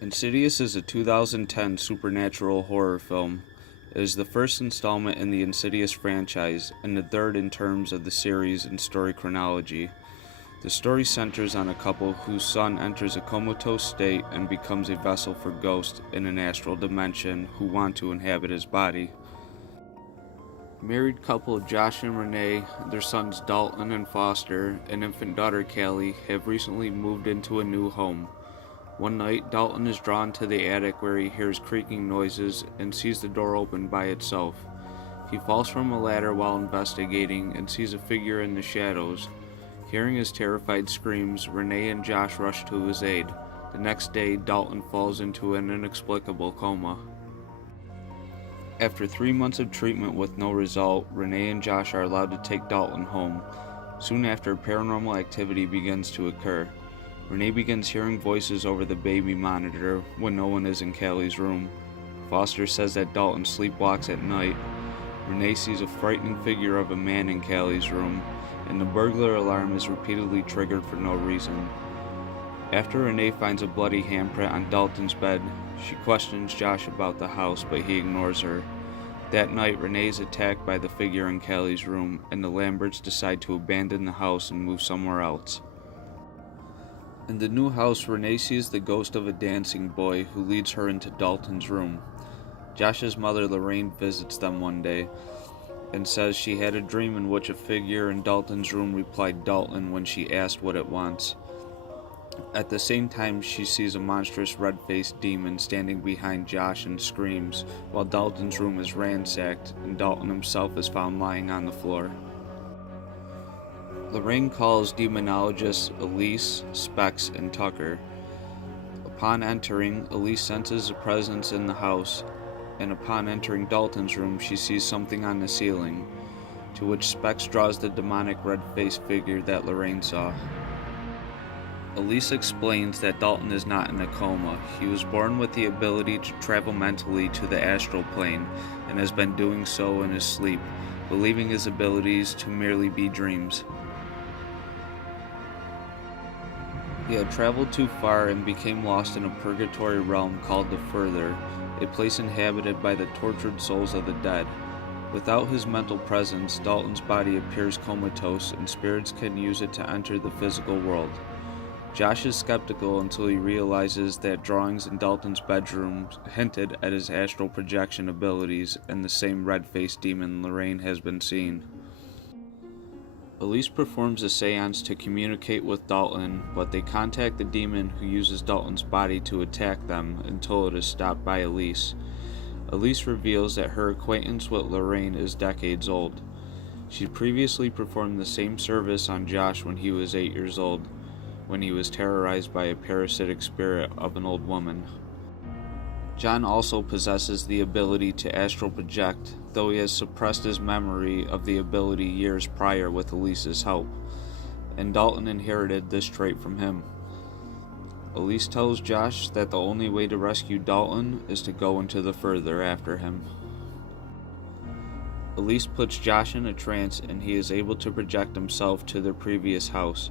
Insidious is a 2010 supernatural horror film. It is the first installment in the Insidious franchise and the third in terms of the series and story chronology. The story centers on a couple whose son enters a comatose state and becomes a vessel for ghosts in an astral dimension who want to inhabit his body. Married couple Josh and Renee, their sons Dalton and Foster, and infant daughter Callie have recently moved into a new home. One night, Dalton is drawn to the attic where he hears creaking noises and sees the door open by itself. He falls from a ladder while investigating and sees a figure in the shadows. Hearing his terrified screams, Renee and Josh rush to his aid. The next day, Dalton falls into an inexplicable coma. After 3 months of treatment with no result, Renee and Josh are allowed to take Dalton home. Soon after, paranormal activity begins to occur. Renee begins hearing voices over the baby monitor when no one is in Callie's room. Foster says that Dalton sleepwalks at night. Renee sees a frightening figure of a man in Callie's room, and the burglar alarm is repeatedly triggered for no reason. After Renee finds a bloody handprint on Dalton's bed, she questions Josh about the house, but he ignores her. That night, Renee is attacked by the figure in Callie's room, and the Lamberts decide to abandon the house and move somewhere else. In the new house, Renee sees the ghost of a dancing boy who leads her into Dalton's room. Josh's mother Lorraine visits them one day and says she had a dream in which a figure in Dalton's room replied Dalton when she asked what it wants. At the same time, she sees a monstrous red-faced demon standing behind Josh and screams, while Dalton's room is ransacked and Dalton himself is found lying on the floor. Lorraine calls demonologists Elise, Specs, and Tucker. Upon entering, Elise senses a presence in the house, and upon entering Dalton's room, she sees something on the ceiling, to which Specs draws the demonic red-faced figure that Lorraine saw. Elise explains that Dalton is not in a coma. He was born with the ability to travel mentally to the astral plane, and has been doing so in his sleep, believing his abilities to merely be dreams. He had traveled too far and became lost in a purgatory realm called the Further, a place inhabited by the tortured souls of the dead. Without his mental presence, Dalton's body appears comatose and spirits can use it to enter the physical world. Josh is skeptical until he realizes that drawings in Dalton's bedroom hinted at his astral projection abilities and the same red-faced demon Lorraine has been seeing. Elise performs a seance to communicate with Dalton, but they contact the demon who uses Dalton's body to attack them until it is stopped by Elise. Elise reveals that her acquaintance with Lorraine is decades old. She previously performed the same service on Josh when he was 8 years old, when he was terrorized by a parasitic spirit of an old woman. John also possesses the ability to astral project, though he has suppressed his memory of the ability years prior with Elise's help, and Dalton inherited this trait from him. Elise tells Josh that the only way to rescue Dalton is to go into the Further after him. Elise puts Josh in a trance and he is able to project himself to their previous house.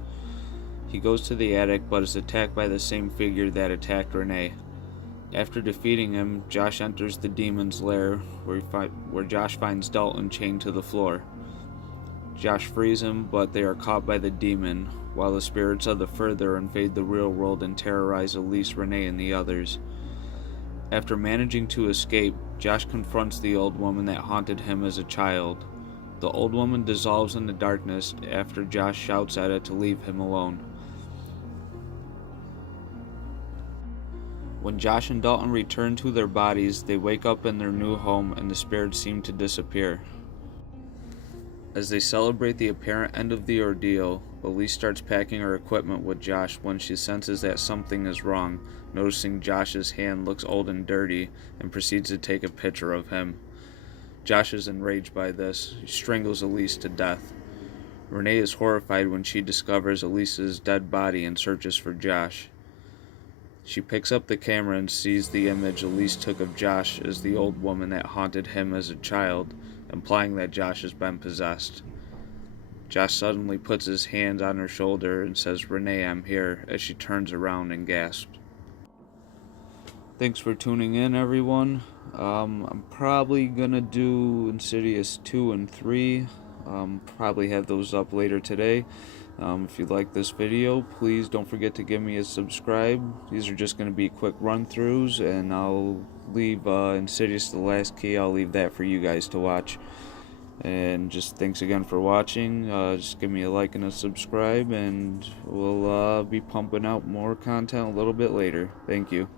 He goes to the attic but is attacked by the same figure that attacked Renee. After defeating him, Josh enters the demon's lair, where Josh finds Dalton chained to the floor. Josh frees him, but they are caught by the demon, while the spirits of the Further invade the real world and terrorize Elise, Renee, and the others. After managing to escape, Josh confronts the old woman that haunted him as a child. The old woman dissolves in the darkness after Josh shouts at it to leave him alone. When Josh and Dalton return to their bodies, they wake up in their new home and the spirits seem to disappear. As they celebrate the apparent end of the ordeal, Elise starts packing her equipment with Josh when she senses that something is wrong, noticing Josh's hand looks old and dirty, and proceeds to take a picture of him. Josh is enraged by this. He strangles Elise to death. Renee is horrified when she discovers Elise's dead body and searches for Josh. She picks up the camera and sees the image Elise took of Josh as the old woman that haunted him as a child, implying that Josh has been possessed. Josh suddenly puts his hand on her shoulder and says, "Renee, I'm here," as she turns around and gasps. Thanks for tuning in, everyone. I'm probably gonna do Insidious 2 and 3. Probably have those up later today. If you like this video, please don't forget to give me a subscribe. These are just going to be quick run-throughs, and I'll leave Insidious The Last Key. I'll leave that for you guys to watch. And just thanks again for watching. Just give me a like and a subscribe, and we'll be pumping out more content a little bit later. Thank you.